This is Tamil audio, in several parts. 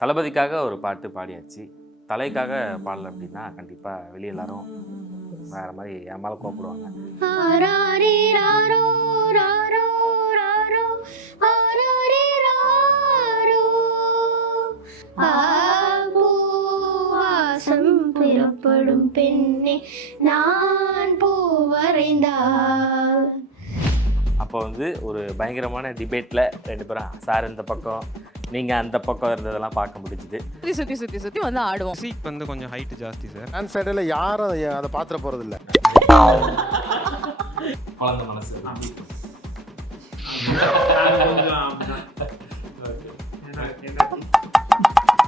தளபதிக்காக ஒரு பாட்டு பாடியாச்சு. தலைக்காக பாடல அப்படின்னா கண்டிப்பாக வெளியே எல்லாரும் வேறு மாதிரி என் மேலே கோப்பிடுவாங்க. ஆராரிராரோ, ராரோ, ராரோ, ஆராரிராரோ. பூவாசம் பெறப்படும் பெண்ணே நான் பூவரைந்தால். அப்போ வந்து ஒரு பயங்கரமான டிபேட்டில் ரெண்டு பேரும் சார் இந்த பக்கம் நீங்கள் அந்த பக்கம் இருந்ததெல்லாம் பார்க்க முடிஞ்சுது. சுற்றி வந்து ஆடுவோம். சீக் வந்து கொஞ்சம் ஹைட் ஜாஸ்தி சார். டான்ஸ் சைடில் யாரும் அதை பாத்திர போகிறதில்ல. குழந்த மனசு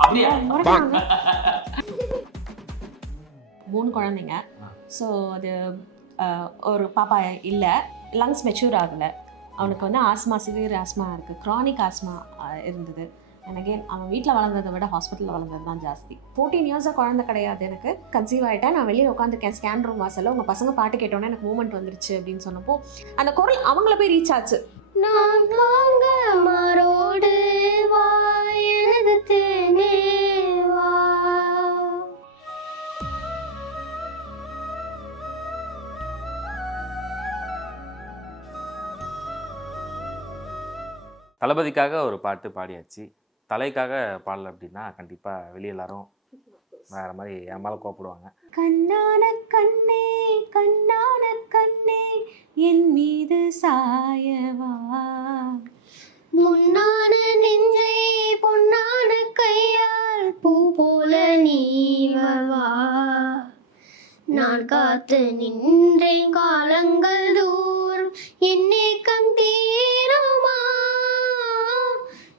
அப்படியா? 3 குழந்தைங்க. ஸோ அது ஒரு பாப்பா இல்லை, லங்ஸ் மெச்சூர் ஆகலை. அவனுக்கு வந்து ஆஸ்மா, சிவியர் ஆஸ்மா இருக்குது, க்ரானிக் ஆஸ்மா இருந்தது. எனக்கு அவன் வீட்டில் வளர்ந்ததை விட ஹாஸ்பிட்டலில் வளர்ந்தது தான் ஜாஸ்தி. 14 இயர்ஸாக குழந்தை கிடையாது எனக்கு. கன்சீவ் ஆகிட்டேன். நான் வெளியில் உட்காந்துருக்கேன் ஸ்கேன் ரூம் வாசலில். உங்கள் பசங்க பாட்டு கேட்டோன்னே எனக்கு மூமெண்ட் வந்துருச்சு அப்படின்னு சொன்னப்போ அந்த குரல் அவங்கள போய் ரீச் ஆச்சு. நான் வாங்க மாரோடு வா எனது தேனே வா. தளபதிக்காக ஒரு பாட்டு பாடியாச்சு. தலைக்காக பாடல அப்படின்னா கண்டிப்பாக வெளியே எல்லாரும் வேறு மாதிரி என் மேலே கோப்பிடுவாங்க. கண்ணான கண்ணே, கண்ணான கண்ணே, என் மீது சாயவா. பொன்னான நெஞ்சை பொன்னான கையால் பூ போல நீவா. நான் காத்து நின்றேன் காலங்கள் தூரம் என்னேக்கம் தீருமா.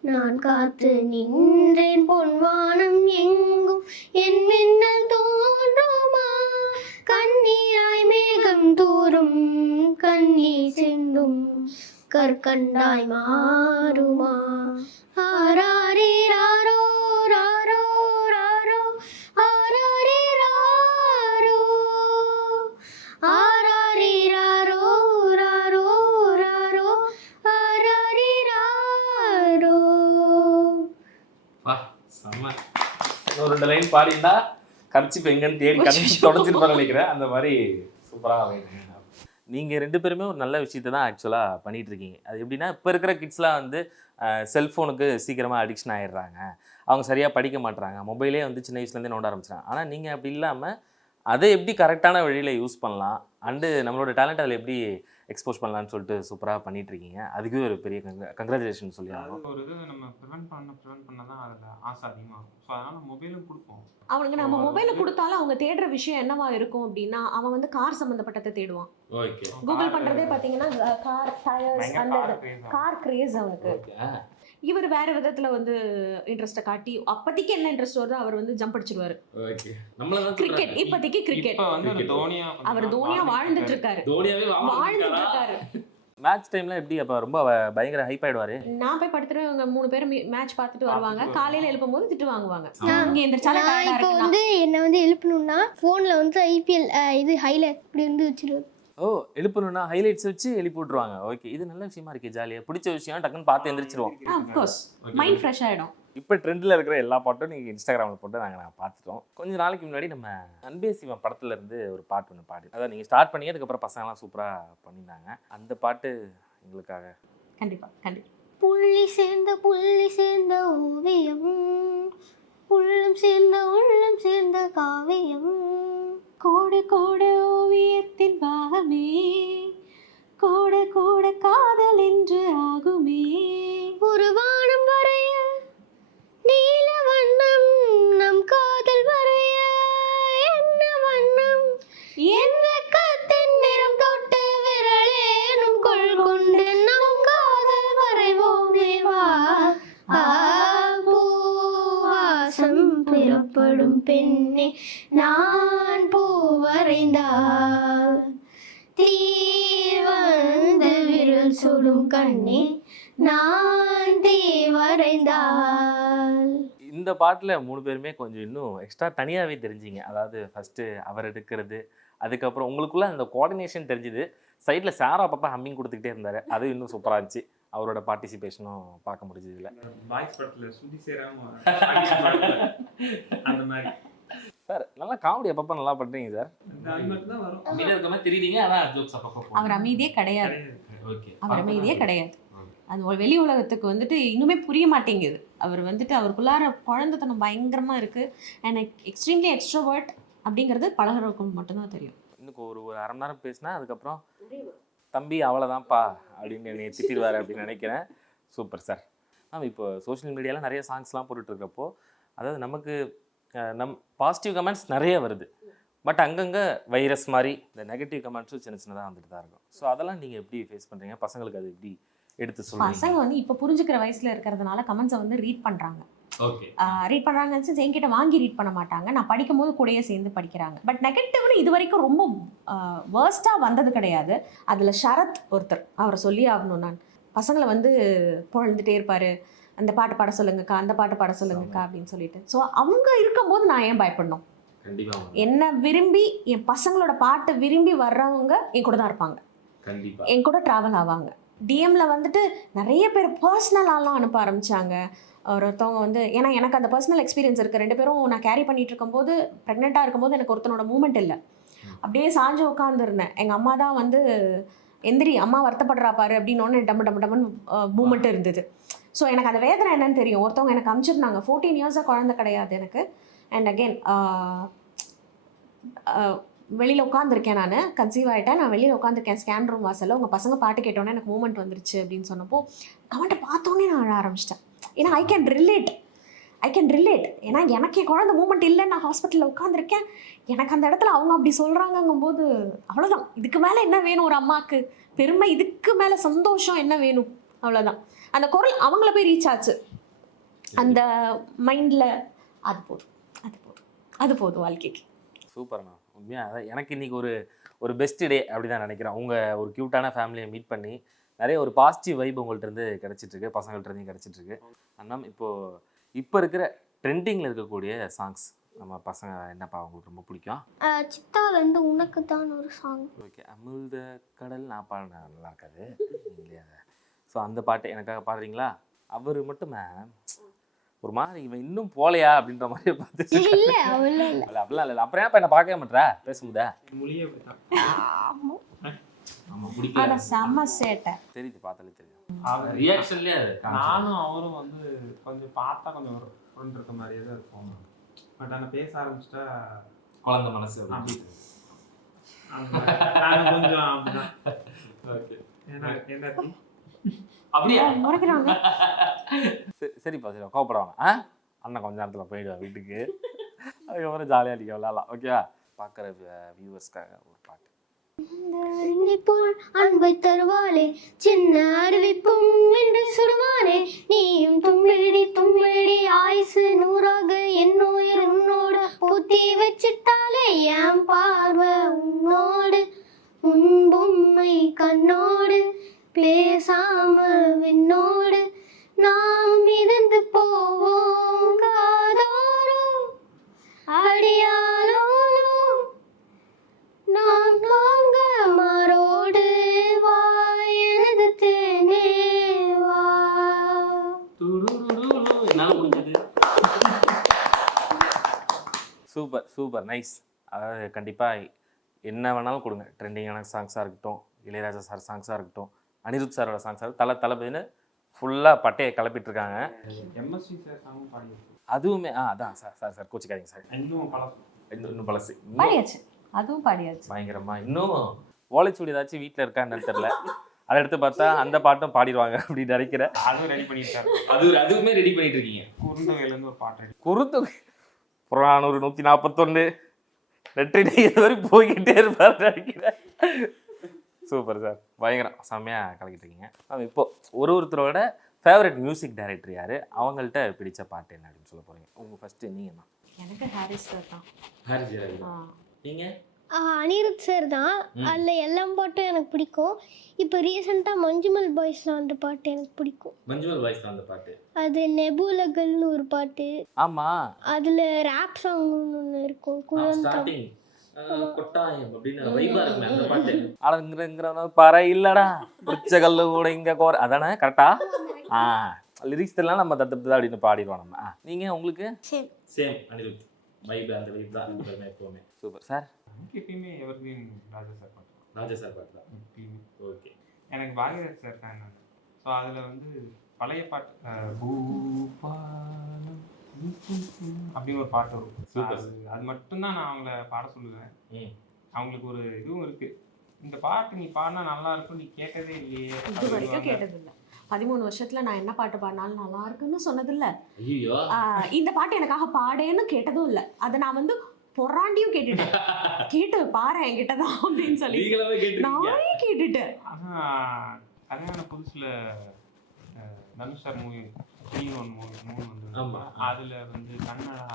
நான் காத்து நின்றேன் பொன்வானம் எங்கும் என் மின்னல் தோன்றுமா. கண்ணீராய் மேகம் தூரும் கண்ணீர் சிந்தும் கற்கண்டாய் மாறுமா. ஆராரிராரோ, ராரோ, ராரோ, ஆராரிராரோ. ஆராரிராரோ, ராரோ, ராரோ, ஆராரிராரோ. வா செம்ம. ஒரு 2 லைன் பாடினா கடிச்சிப்பு எங்கன்னு தேடி கடிச்சு தொடச்சிருப்பான்னு நினைக்கிறேன். அந்த மாதிரி சூப்பராக அமைங்க. நீங்கள் 2 பேருமே ஒரு நல்ல விஷயத்தை தான் ஆக்சுவலாக பண்ணிகிட்டு இருக்கீங்க. அது எப்படின்னா, இப்போ இருக்கிற கிட்ஸ்லாம் வந்து செல்ஃபோனுக்கு சீக்கிரமாக அடிக்ஷன் ஆகிடுறாங்க. அவங்க சரியாக படிக்க மாட்டுறாங்க. மொபைலே வந்து சின்ன வயசுலேருந்தே நோண்ட ஆரம்பிச்சிட்டாங்க. ஆனால் நீங்கள் அப்படி இல்லாமல் அதை எப்படி கரெக்டான வழியில் யூஸ் பண்ணலாம், அண்டு நம்மளோட டேலண்ட் அதில் எப்படி எக்ஸ்போஸ் பண்ணலான்னு சொல்லிட்டு சூப்பராக பண்ணிகிட்ருக்கீங்க. அதுக்கு ஒரு பெரிய கங்க்ராச்சுலேஷன் சொல்லி ஆகணும். ஒரு இது நம்ம ப்ரிவென்ட் பண்ண தான் அதில் ஆசை அதிகமாகும். ஸோ அதனால் மொபைலும் கொடுப்போம். அவனுக்கு நம்ம மொபைலை கொடுத்தாலும் அவங்க தேடுற விஷயம் என்னவா இருக்கும் அப்படின்னா, அவன் வந்து கார் சம்மந்தப்பட்டதை தேடுவான். ஓகே. கூகுள் பண்ணுறதே பார்த்தீங்கன்னா கார் டயர்ஸ், அந்த கார் கிரேஸ் அவனுக்கு. இவர் வேற விதத்தில் வந்து இன்ட்ரெஸ்ட்டை காட்டி அப்போதைக்கு என்ன இன்ட்ரெஸ்ட் வருதோ அவர் வந்து ஜம்ப் அடிச்சிருவாரு. ஓகே. கிரிக்கெட், இப்போதைக்கு கிரிக்கெட். இப்போ வந்து அவர் தோனியா வாழ்ந்துட்டு இருக்காரு. வாழ்ந்துட்டு இருக்காரு. மேட்ச் டைம்ல எப்படி அப்போ ரொம்ப பயங்கர ஹைப் ஆயிடுவாரு. நான் போய் படுத்துட்டு இவங்க 3 பேரும் மேட்ச் பார்த்துட்டு வருவாங்க. காலையில எழுப்பும் போது திட்டு வாங்குவாங்க. இங்க இந்த நான் இப்போ வந்து என்னை வந்து எழுப்பணும்னா ஃபோனில் வந்து ஐபிஎல் இது ஹைலைட் இப்படி வந்து வச்சிருவேன். ஓ, எழுப்பணும்னா ஹைலைட்ஸ் வச்சு எழுப்பி விட்ருவாங்க. ஓகே, இது நல்ல விஷயமா இருக்கு. ஜாலியாக பிடிச்ச விஷயம் டக்குன்னு பார்த்து எந்திரிச்சிருவோம். ஆஃப்கோர்ஸ் மைண்ட் ஃப்ரெஷ் ஆகிடும். இப்போ ட்ரெண்டில் இருக்கிற எல்லா பாட்டும் நீங்கள் இன்ஸ்டாகிராமில் போட்டு நாங்கள் பார்த்துட்டோம். கொஞ்சம் நாளைக்கு முன்னாடி நம்ம அன்பே சிவம் படத்துல இருந்து ஒரு பாட்டு ஒன்று பாடி, அதான் நீங்கள் ஸ்டார்ட் பண்ணி அதுக்கப்புறம் பசங்களாம் சூப்பராக பண்ணியிருந்தாங்க. அந்த பாட்டு எங்களுக்காக. கண்டிப்பாக கண்டிப்பாக. புள்ளி சேர்ந்த ஓவியம், உள்ளம் சேர்ந்த காவியம். கோடு கோடு ஓவியத்தின் பாகமே, கோடு கோடு காதல் என்று ஆகுமே. ஒரு வானம் வரைய நீல வண்ணம், நம் காதல் வரைய என்ன வண்ணம். எந்த கத்தின் நிறம் தொட்டு விரலேனும் கொள் கொண்டு நம் காதல் வரைவோமே வா. பூவாசம் பெறப்படும் பெண்ணே நான் பூவரைந்தால். தீ வந்து விரல் சுடும் கண்ணே நான் தீ வரைந்தால். இந்த பாட்டில் 3 பேருமே கொஞ்சம் இன்னும் எக்ஸ்ட்ரா தனியாகவே தெரிஞ்சிங்க. அதாவது ஃபஸ்ட்டு அவர் எடுக்கிறது, அதுக்கப்புறம் உங்களுக்குள்ள அந்த கோஆர்டினேஷன் தெரிஞ்சுது. சைடில் சாரா அப்பப்போ ஹம்மிங் கொடுத்துக்கிட்டே இருந்தார். அது இன்னும் சூப்பராக இருந்துச்சு. அவரோட பார்ட்டிசிபேஷனும் பார்க்க முடிஞ்சது இல்லை. பாய்ஸ் படத்துல சுதி சேராம அந்த மாதிரி சார் நல்லா காமெடி அப்பப்போ நல்லா பண்ணுறீங்க சார். அது மட்டும் தான் வரும். அமைதியாக இருக்க மாதிரி தெரியுறீங்க, ஆனால் ஜோக்ஸ் அப்பப்போ அவர் அமைதியே கிடையாது. ஓகே, அவர் அமைதியே கிடையாது. அது வெளி உலகத்துக்கு வந்துட்டு இன்னுமே புரிய மாட்டேங்குது. அவர் வந்துட்டு அவருக்குள்ளார குழந்தைத்தனம் பயங்கரமா இருக்கு. அண்ட் எக்ஸ்ட்ரீம்லி எக்ஸ்ட்ரோவர்ட் அப்படிங்கிறது பழகிறவங்களுக்கு மட்டும்தான் தெரியும். இன்னும் ஒரு அரை மணி நேரம் பேசினா அதுக்கப்புறம் தம்பி அவ்வளோதான்ப்பா அப்படின்னு என்னை திட்டிடுவார் அப்படின்னு நினைக்கிறேன். Super sir. இப்போ சோஷியல் மீடியாவில் நிறைய சாங்ஸ்லாம் போட்டுட்ருக்கப்போ அதாவது நமக்கு பாசிட்டிவ் கமெண்ட்ஸ் நிறைய வருது. பட் அங்கங்கே வைரஸ் மாதிரி இந்த நெகட்டிவ் கமெண்ட்ஸும் சின்ன சின்னதாக வந்துட்டு தான் இருக்கும். ஸோ அதெல்லாம் நீங்கள் எப்படி ஃபேஸ் பண்ணுறீங்க? பசங்களுக்கு அது எப்படி எடுத்து சொல்லுங்க? பசங்க வந்து இப்போ புரிஞ்சுக்கிற வயசுல இருக்கிறதுனால கமெண்ட்ஸை வந்து ரீட் பண்ணுறாங்க. ஓகே, ரீட் பண்ணுறாங்கன்னு என்கிட்ட வாங்கி ரீட் பண்ண மாட்டாங்க. நான் படிக்கும்போது கூடயே சேர்ந்து படிக்கிறாங்க. பட் நெகட்டிவ்னு இது வரைக்கும் ரொம்ப வேர்ஸ்ட்டாக வந்தது கிடையாது. அதில் ஷரத் ஒருத்தர், அவரை சொல்லி ஆகணும். நான் பசங்களை வந்து புகழ்ந்துட்டே இருப்பார், அந்த பாட்டு பாட சொல்லுங்கக்கா, அந்த பாட்டு பாட சொல்லுங்கக்கா அப்படின்னு சொல்லிட்டு. ஸோ அவங்க இருக்கும்போது நான் ஏன் பயப்படணும்? கண்டிப்பாக. என்ன விரும்பி என் பசங்களோட பாட்டை விரும்பி வர்றவங்க என் கூட தான் இருப்பாங்க, கண்டிப்பாக என் கூட ட்ராவல் ஆவாங்க. டிஎம்ல வந்துட்டு நிறைய பேர் பர்சனலாலாம் அனுப்ப ஆரம்பிச்சாங்க. ஒருத்தவங்க வந்து ஏன்னா எனக்கு அந்த பர்சனல் எக்ஸ்பீரியன்ஸ் இருக்குது. 2 பேரும் நான் கேரி பண்ணிட்டு இருக்கும்போது, ப்ரெக்னெண்ட்டாக இருக்கும்போது எனக்கு ஒருத்தனோட மூமெண்ட் இல்லை. அப்படியே சாஞ்சு உட்காந்துருந்தேன். எங்கள் அம்மா தான் வந்து எந்திரி அம்மா வருத்தப்படுறா பாரு அப்படின்னு டம்மு டம்மு டம்முன்னு மூமெண்ட் இருந்தது. ஸோ எனக்கு அந்த வேதனை என்னன்னு தெரியும். ஒருத்தவங்க எனக்கு அனுப்பிச்சிருந்தாங்க. 14 இயர்ஸாக குழந்தை கிடையாது எனக்கு. அண்ட் அகெயின் வெளியில் உட்காந்துருக்கேன், நான் கன்சீவ் ஆகிட்டேன், நான் வெளியில் உட்காந்துருக்கேன் ஸ்கேன் ரூம் வாசலில். உங்கள் பசங்க பாட்டு கேட்டோன்னே எனக்கு மூமெண்ட் வந்துருச்சு அப்படின்னு சொன்னப்போ கமெண்ட்டை பார்த்தோன்னே நான் அழ ஆரம்பிச்சிட்டேன். ஏன்னா ஐ கேன் ரிலேட். ஏன்னா எனக்கு என் குழந்தை மூமெண்ட் இல்லை, நான் ஹாஸ்பிட்டலில் உட்காந்துருக்கேன், எனக்கு அந்த இடத்துல அவங்க அப்படி சொல்கிறாங்கங்கும்போது அவ்வளோதான். இதுக்கு மேலே என்ன வேணும் ஒரு அம்மாவுக்கு? பெருமை, இதுக்கு மேலே சந்தோஷம் என்ன வேணும்? அவ்வளோதான். அந்த குரல் அவங்கள போய் ரீச் ஆச்சு அந்த மைண்டில். அது போதும் வாழ்க்கைக்கு. சூப்பர்ண்ணா. உண்மையாக அதான் எனக்கு இன்றைக்கி ஒரு பெஸ்ட் டே அப்படி தான் நினைக்கிறேன். உங்கள் ஒரு க்யூட்டான ஃபேமிலியை மீட் பண்ணி நிறைய ஒரு பாசிட்டிவ் வைப் உங்கள்கிட்டருந்து கிடச்சிட்ருக்கு, பசங்கள்கிட்டருந்து கிடச்சிட்ருக்கு. அண்ணா இப்போ இருக்கிற ட்ரெண்டிங்கில் இருக்கக்கூடிய சாங்ஸ் நம்ம பசங்க என்னப்பா உங்களுக்கு ரொம்ப பிடிக்கும்? சித்தாலேருந்து உனக்கு தான் ஒரு சாங். ஓகே, அமிழ்த கடல் நான் பாடின நல்லா இருக்காது இல்லையா? ஸோ அந்த பாட்டு எனக்காக பாடுறீங்களா? அவர் மட்டுமே ஒரு மாதிரி இவன் இன்னும் போலையா அப்படின்ற மாதிரி பார்த்து அப்படிலாம் இல்லை. அப்புறம் ஏன் என்ன பார்க்கவே மாட்டேற பேசும்போதா? மொழியே அப்படித்தான். ஆமாம், பிடிக்கல. செம்ம சேட்டை தெரியுது, பார்த்தாலே தெரியும். அவர் ரியாக்ஷன்லேயே நானும் அவரும் வந்து கொஞ்சம் பார்த்தா கொஞ்சம் ஒரு ஃப்ரெண்ட் இருக்க மாதிரியே தான் இருப்போம். பட் ஆனால் பேச ஆரம்பிச்சிட்டா குழந்தை மனசு அப்படி நாங்கள் கொஞ்சம் அப்படிதான். ஓகே, என்ன அப்படியா? முறைக்கிறாங்க. சரிப்பா, சரி, கோவப்படாம அண்ணன் கொஞ்ச நேரத்தில் போயிடுவேன் வீட்டுக்கு. அதுக்கப்புறம் ஜாலியாக நீங்கள் விளையாடலாம். ஓகேவா? பார்க்குற வியூவர்ஸ்க்காக ஒரு பாட்டு. அன்பை தருவாளே சின்ன அறிவிப்பும் என்று சுடுவானே, நீயும் தும்பிடி ஆயுசு 100ஆக என்னுயிர் உன்னோடு பூத்தி வச்சிட்டாலே, என் பார்வை உன்னோடு உன் பொம்மை கண்ணோடு பேசாம விண்ணோடு நாம் மிதந்து போவோம் காதோறும் அடியாலோடும் நான் வாங்க மாரோடு வா எனது தேனே வா. என்னால் முடிஞ்சது. Super nice. அதாவது கண்டிப்பாக என்ன வேணாலும் கொடுங்க. ட்ரெண்டிங்கான சாங்ஸாக இருக்கட்டும், இளையராஜா சார் சாங்ஸாக இருக்கட்டும், அனிருத் சாரோட சாங்ஸாக தளபதினு ஃபுல்லாக பட்டையை கிளப்பிட்டு இருக்காங்க. எம்எஸ்வி சார் சாங்கும் பாடியிருக்கு. அதுவுமே அதான் சார் கோச்சிக்காதீங்க சார். இன்னும் பழசு பாடியாச்சு, அதுவும் பாடியாச்சு பயங்கரமாக. இன்னும் ஓலைச்சுவடி ஏதாச்சும் வீட்டில் இருக்கான்னு தெரியல. அதை எடுத்து பார்த்தா அந்த பாட்டும் பாடிடுவாங்க அப்படின்னு நினைக்கிறேன். அதுவும் ரெடி பண்ணியிருக்காரு. அதுவுமே ரெடி பண்ணிட்டு இருக்கீங்க. குறுந்தொகையிலேருந்து ஒரு பாட்டு ரெடி. குறுந்தொகை புறநானூறு 141 ரெட்டை இது வரைக்கும் போய்கிட்டே இருப்பார் நினைக்கிறேன். சூப்பர் சார், பயங்கரம், செம்மையாக கலக்கிட்டு இருக்கீங்க. இப்போ ஒருத்தரோட ஃபேவரட் மியூசிக் டைரக்டர் யார்? அவங்கள்ட்ட பிடிச்ச பாட்டு என்ன அப்படின்னு சொல்ல போகிறீங்க? உங்கள் ஃபஸ்ட்டு நீங்கள் தான். எனக்கு ஹாரிஸ் சார் தான். ஹாரிஸ் நீங்கள்? அனிருத் சார் தான். அதில் எல்லா பாட்டும் எனக்கு பிடிக்கும். இப்போ ரீசெண்டாக மஞ்சுமல் பாய்ஸில் அந்த பாட்டு எனக்கு பிடிக்கும். மஞ்சுமல் பாய்ஸில் அந்த பாட்டு அது நெபுலகல்னு ஒரு பாட்டு. ஆமாம், அதில் ரேப் சாங் ஒன்று இருக்கும். ஸ்டார்டிங் கொட்டாயம் அப்படின்னு வைபா இருக்குமே அந்த பாட்டு. அடங்குறங்கிறவன பறை இல்லடா உச்ச கல்லு கூட இங்க கோர அதானே கரெக்டா? லிரிக்ஸ் தெரியலாம் நம்ம தத்து அப்படின்னு பாடிடுவோம் நம்ம. நீங்க உங்களுக்கு சரி. சேம் அனிருத் வைப் அந்த வைப் தான் ரெண்டு பேருமே எப்பவுமே. Super sir. எனக்கு எப்பயுமே எவர்கிரீன் ராஜா சார் பாட்டு தான். ராஜா சார் பாட்டு தான் எப்பயுமே. ஓகே. எனக்கு பாரதிராஜ் சார் ஃபேன் நான். ஸோ அதில் வந்து பழைய பாட்டு பூபாலம் அப்படின்னு ஒரு பாட்டு வரும். Super. அது மட்டும்தான் நான் அவங்கள பாட சொல்லுவேன். ம். அவங்களுக்கு ஒரு இதுவும் இருக்கு, இந்த பாட்டு நீ பாடினா நல்லா இருக்கும், நீ கேட்டதே இல்லையே இது அப்படி வரைக்கும் சொல்லுவாங்க. கேட்டதில்லை. 13 வருஷத்துல நான் என்ன பாட்டு பாடினாலும் நல்லா இருக்குன்னு சொன்னதில்ல. ஐயோ இந்த பாட்டு எனக்காக பாடேன்னு கேட்டதும் இல்லை. அதை நான் வந்து பொறாண்டியும் கேட்டுட்டேன். கேட்டு பாரு என்கிட்ட தான் அப்படின்னு சொல்லி நீங்களாவே கேட்டிருக்கீங்க. நானே கேட்டுட்டேன். ஆனால் கல்யாண புதுசில் தனுஷ் சார் மூவி 3 வந்து ஆமா. அதில் வந்து கன்னடா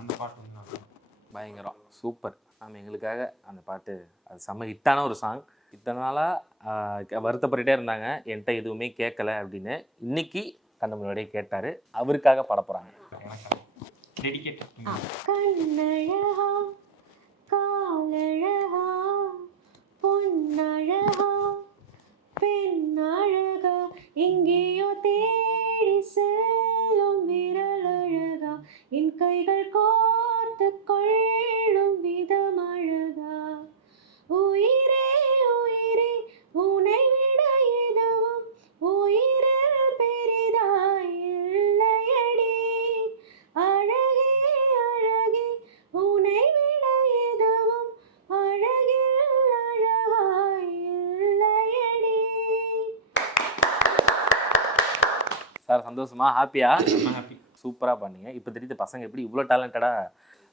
அந்த பாட்டு வந்து நல்லா இருக்கும். பயங்கரம் சூப்பர். நம்ம எங்களுக்காக அந்த பாட்டு அது செம்ம ஹிட்டான ஒரு சாங். இத்தனை நாளாக வருத்தப்பட்டுட்டே இருந்தாங்க என்கிட்ட எதுவுமே கேட்கல அப்படின்னு. இன்னைக்கு கண்ணு முன்னாடியே கேட்டார். அவருக்காக பாட போகிறாங்க. டெடிகேட்டட். கண்ணழகா காலழகா பொன்னழகா பெண்ணழகா எங்கேயோ தேடி செல்லும் விரலழகா என் கைகள் கோர்த்து கொள்ளும் விதமழகா உயிரே உயிரே உன்னை விட எதுவும் உயிரில் பெரிதாய் இல்லையடி அழகே அழகே உன்னை விட எதுவும் அழகில் அழகாய் இல்லையடி. சார் சந்தோஷமா ஹாப்பியா? ஹாப்பி. சூப்பராக பண்ணீங்க. இப்போ திடீர்னு பசங்க எப்படி இவ்வளோ டேலண்டடாக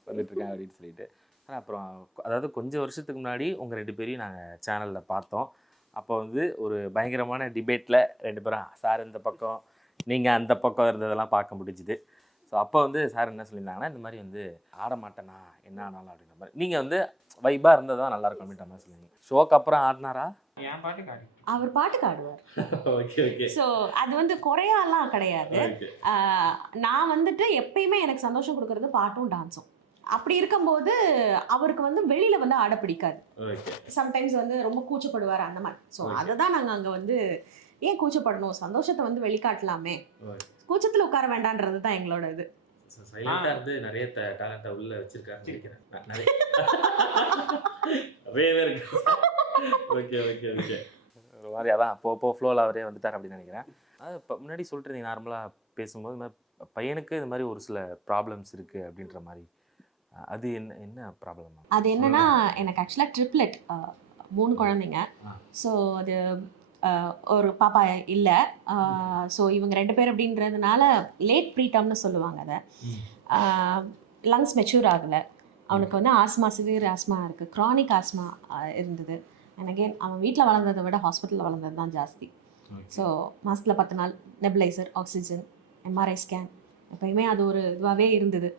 வந்துட்டுருக்காங்க அப்படின்னு சொல்லிட்டு. அப்புறம் அதாவது கொஞ்சம் வருஷத்துக்கு முன்னாடி உங்கள் 2 பேரையும் நாங்கள் சேனலில் பார்த்தோம். அப்போ வந்து ஒரு பயங்கரமான டிபேட்டில் 2 பேரும் சார் இந்த பக்கம் நீங்கள் அந்த பக்கம் இருந்ததெல்லாம் பார்க்க முடிஞ்சுது. ஸோ அப்போ வந்து சார் என்ன சொல்லியிருந்தாங்கன்னா, இந்த மாதிரி வந்து ஆட மாட்டேனா என்ன ஆனாலும் அப்படின்ற மாதிரி. நீங்கள் வந்து வைபாக இருந்தது தான் நல்லாயிருக்கும் அப்படின்ற மாதிரி சொல்லுவீங்க. ஷோக்கு அப்புறம் ஆடினாரா? என் பாட்டு காடி. அவர் பாட்டுக்கு ஆடுவார். Okay okay. ஸோ அது வந்து குறையாலாம் கிடையாது. நான் வந்துட்டு எப்பயுமே எனக்கு சந்தோஷம் கொடுக்கறது பாட்டும் டான்ஸும். அப்படி இருக்கும்போது அவருக்கு வந்து வெளியில வந்து ஆட பிடிக்காது. சம்டைம்ஸ் வந்து ரொம்ப கூச்சப்படுவார் அந்த மாதிரி. ஸோ அதை தான் நாங்கள் அங்கே வந்து ஏன் கூச்சப்படணும், சந்தோஷத்தை வந்து வெளிக்காட்டலாமே, கூச்சத்தில் உட்கார வேண்டான்றது தான் எங்களோட இது. சைலண்டாக இருந்து நிறைய டேலண்ட்டை உள்ள வச்சிருக்காருன்னு நினைக்கிறேன். நிறையவே இருக்கு. Okay okay okay. ஒரு மாதிரி அதான் போ ஃப்ளோவில் அவரே வந்துட்டார் அப்படின்னு நினைக்கிறேன். அது இப்போ முன்னாடி சொல்லிட்டு இருந்தீங்க நார்மலாக பேசும்போது இந்த மாதிரி பையனுக்கு இது மாதிரி ஒரு சில ப்ராப்ளம்ஸ் இருக்குது அப்படின்ற மாதிரி. அது என்ன ப்ராப்ளம்? அது என்னன்னா, எனக்கு ஆக்சுவலாக ட்ரிப்லெட் 3 குழந்தைங்க. ஸோ அது ஒரு பாப்பா இல்லை. ஸோ இவங்க 2 பேர் அப்படின்றதுனால லேட் ப்ரீடம்னு சொல்லுவாங்க. அதை லங்ஸ் மெச்சூர் ஆகலை. அவனுக்கு வந்து ஆஸ்மா, சிவியர் ஆஸ்மா இருக்குது, க்ரானிக் ஆஸ்மா இருந்தது. அண்ட் அகெயின் அவன் வீட்டில் வளர்ந்ததை விட ஹாஸ்பிட்டலில் வளர்ந்தது தான் ஜாஸ்தி. ஸோ மாதத்தில் 10 நாள் நெபுலைசர், ஆக்சிஜன், எம்ஆர்ஐ ஸ்கேன், எப்பயுமே அது ஒரு இதுவாகவே இருந்தது.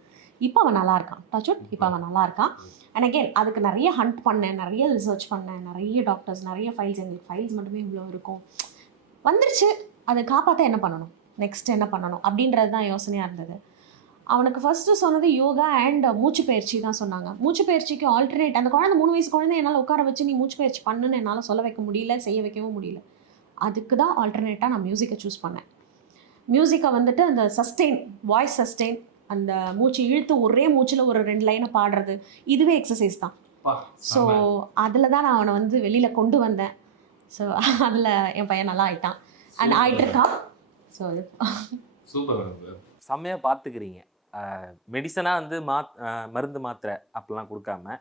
இப்போ அவன் நல்லா இருக்கான். டச்வுட், இப்போ அவன் நல்லா இருக்கான். அண்ட் அகெயின் அதுக்கு நிறைய ஹண்ட் பண்ணேன், நிறைய ரிசர்ச் பண்ணேன், நிறைய டாக்டர்ஸ், நிறைய ஃபைல்ஸ். எங்களுக்கு ஃபைல்ஸ் மட்டுமே இவ்வளோ இருக்கும். வந்துருச்சு, அதை காப்பாற்ற என்ன பண்ணணும், நெக்ஸ்ட் என்ன பண்ணணும் அப்படின்றது தான் யோசனையாக இருந்தது. அவனுக்கு ஃபஸ்ட்டு சொன்னது யோகா அண்ட் மூச்சு பயிற்சி தான் சொன்னாங்க. மூச்சு பயிற்சிக்கு ஆல்டர்னேட், அந்த குழந்தை 3 வயசு குழந்தை என்னால் உட்கார வச்சு நீ மூச்சு பயிற்சி பண்ணுன்னு என்னால் சொல்ல வைக்க முடியல, செய்ய வைக்கவும் முடியல. அதுக்கு தான் ஆல்டர்னேட்டாக நான் மியூசிக்கை சூஸ் பண்ணேன். மியூசிக்கை வந்துட்டு அந்த சஸ்டெயின், வாய்ஸ் சஸ்டெயின், அந்த மூச்சு இழுத்து ஒரே மூச்சில் ஒரு 2 லைனை பாடுறது, இதுவே எக்ஸசைஸ் தான். ஸோ அதில் தான் நான் அவனை வந்து வெளியில் கொண்டு வந்தேன். ஸோ அதில் என் பையன் நல்லா ஆயிட்டான் அண்ட் ஆயிட்டுருக்கான். So super. செம்மையாக பார்த்துக்கிறீங்க. மெடிசனாக வந்து மருந்து மாத்திரை அப்படிலாம் கொடுக்காம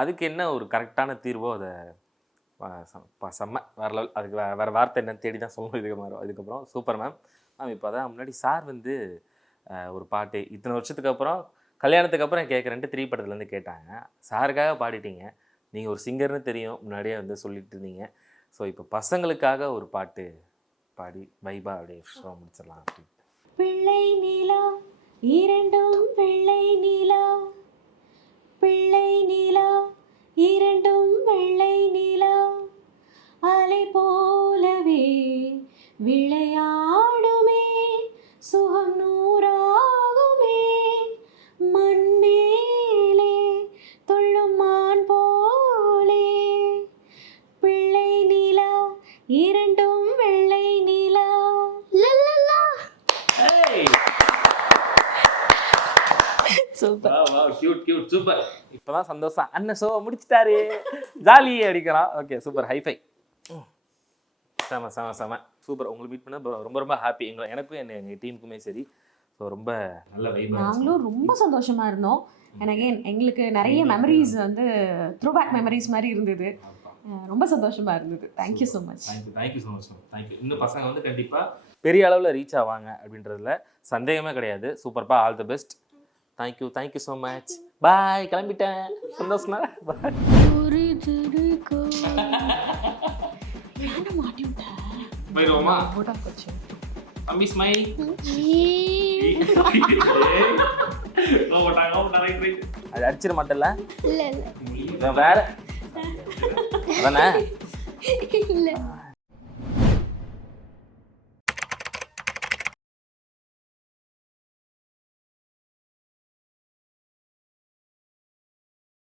அதுக்கு என்ன ஒரு கரெக்டான தீர்வோ அதை செம்ம வேறு லெவல். அதுக்கு வேறு வார்த்தை என்னன்னு தேடி தான் சொல்லணும் இதுக்கப்புறம். Super ma'am. இப்போ அதான் முன்னாடி சார் வந்து ஒரு பாட்டு இத்தனை வருஷத்துக்கு அப்புறம் கல்யாணத்துக்கு அப்புறம் கேட்குறேன்ட்டு 3 படத்துலேருந்து கேட்டாங்க. சாருக்காக பாடிட்டீங்க. நீங்கள் ஒரு சிங்கர்னு தெரியும், முன்னாடியே வந்து சொல்லிட்டு இருந்தீங்க. ஸோ இப்போ பசங்களுக்காக ஒரு பாட்டு பாடி வைபா அப்படியே ஷோ முடிச்சிடலாம் அப்படின்ட்டு. பிள்ளை நிலா இரண்டும் வெள்ளை நிலா, பிள்ளை நிலா இரண்டும் வெள்ளை நிலா, அலை போலவே விளையாடுமே, சுகம் 100ஆகுமே, மண் மேலே துள்ளும் மான் சூப்பர். Cute super. இப்பதான் சந்தோஷம். அண்ணன் ஷோ முடிச்சிட்டாரு, ஜாலி அடிக்கிறான். Okay super, hi-fi. செம செம செம சூப்பர். உங்களை மீட் பண்ண ரொம்ப ரொம்ப ஹாப்பி. எனக்கும் எங்கள் டீமுக்குமே சரி. ஸோ ரொம்ப நல்ல வைப். நாங்களும் ரொம்ப சந்தோஷமா இருந்தோம். எனக்கு எங்களுக்கு நிறைய மெமரிஸ் வந்து த்ரோபேக் மெமரிஸ் மாதிரி இருந்தது. ரொம்ப சந்தோஷமா இருந்தது. Thank you so much. Thank you so much. Thank you. இன்னும் பசங்க வந்து கண்டிப்பாக பெரிய அளவில் ரீச் ஆவாங்க அப்படின்றதுல சந்தேகமே கிடையாது. சூப்பர்ப்பா, all the best. Thank you so much. Bye, கிளம்பிட்டேன். சந்தோஷமா பாய். போயிடுவோமா? தம்பி ஸ்மைல். அது அடிச்சிட மாட்டேல்ல? இல்லை வேற அதானே? இல்லை